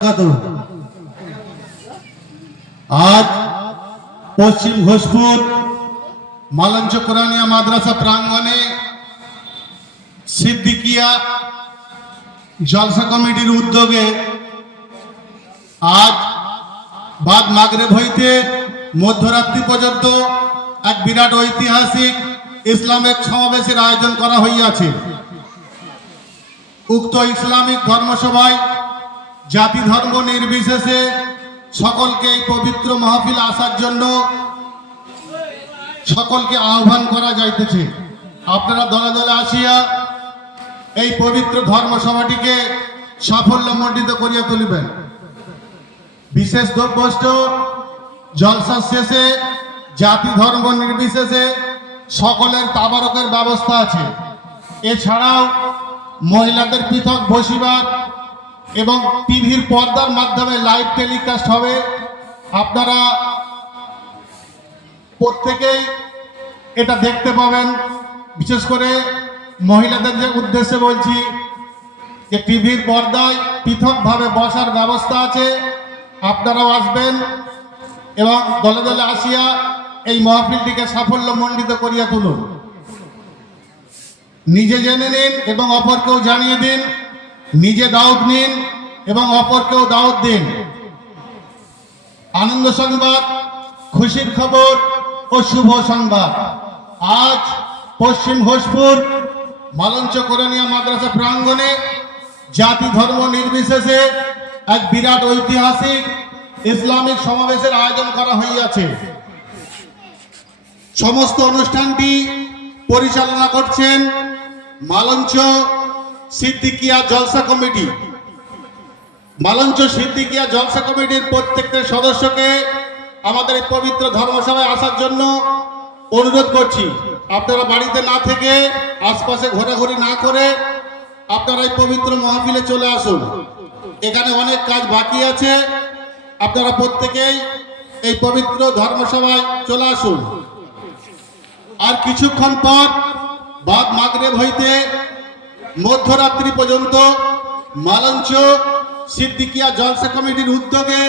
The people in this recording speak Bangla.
आज पश्चिम घोषपुर मालंच कुरानिया माद्रासा प्रांगणे सिद्दीकिया जलसा कमिटिर उद्योगे आज बाद मागरिब हईते मध्यरात्रि पर्यन्त एक बिराट ऐतिहासिक इस्लामिक समावेशेर आयोजन करा हইয়াছে। उक्त इस्लामिक धर्मसभाय जाति धर्म निर्विशेषे सकलके पवित्र महफिल आसार जन्य सकलके आह्वान करा जाइतेছে। आपनारा दले दले आसिया এই पवित्र धर्मसभाটিকে সাফল্যমণ্ডিত করিয়া তুলিবেন। विशेष দ্রব্যষ্ট জলসা শেষে জাতি ধর্ম নির্বিশেষে সকলের তাবারকের ব্যবস্থা আছে। এছাড়াও মহিলাদের পৃথক বসিবার এবং টিভির পর্দার মাধ্যমে লাইভ টেলিকাস্ট হবে। আপনারা প্রত্যেকেই এটা দেখতে পাবেন। বিশেষ করে মহিলাদের যে উদ্দেশ্যে বলছি যে টিভির পর্দায় পৃথকভাবে বসার ব্যবস্থা আছে। আপনারাও আসবেন এবং দলে দলে আসিয়া এই মাহফিলটিকে সাফল্যমণ্ডিত করিয়া তুলুন। নিজে জেনে নিন এবং অপরকেও জানিয়ে দিন। নিজে দাওয়াত নিন এবং অপরকেও দাওয়াত দিন। আনন্দ সংবাদ, খুশির খবর ও শুভ সংবাদ। আজ পশ্চিম ঘোষপুর মালঞ্চ কোরআনিয়া মাদ্রাসা প্রাঙ্গণে জাতি ধর্ম নির্বিশেষে এক বিরাট ঐতিহাসিক ইসলামিক সমাবেশের আয়োজন করা হইয়াছে। সমস্ত অনুষ্ঠানটি পরিচালনা করছেন মালঞ্চ সিদ্দীকিয়া জলসা কমিটি। মালঞ্চ সিদ্দীকিয়া জলসা কমিটির প্রত্যেকটা সদস্যকে আমাদের এই পবিত্র ধর্মসভায় আসার জন্য অনুরোধ করছি। আপনারা বাড়িতে না থেকে আশপাশে ঘোরাঘুরি না করে আপনারা এই পবিত্র মাহফিলে চলে আসুন। এখানে অনেক কাজ বাকি আছে। আপনারা প্রত্যেকেই এই পবিত্র ধর্মসভায় চলে আসুন। আর কিছুক্ষণ পর বাদ মাগরিব হইতে মধ্যরাত্রি পর্যন্ত মালঞ্চ সিদ্দীকিয়া জলসা কমিটির উদ্যোগে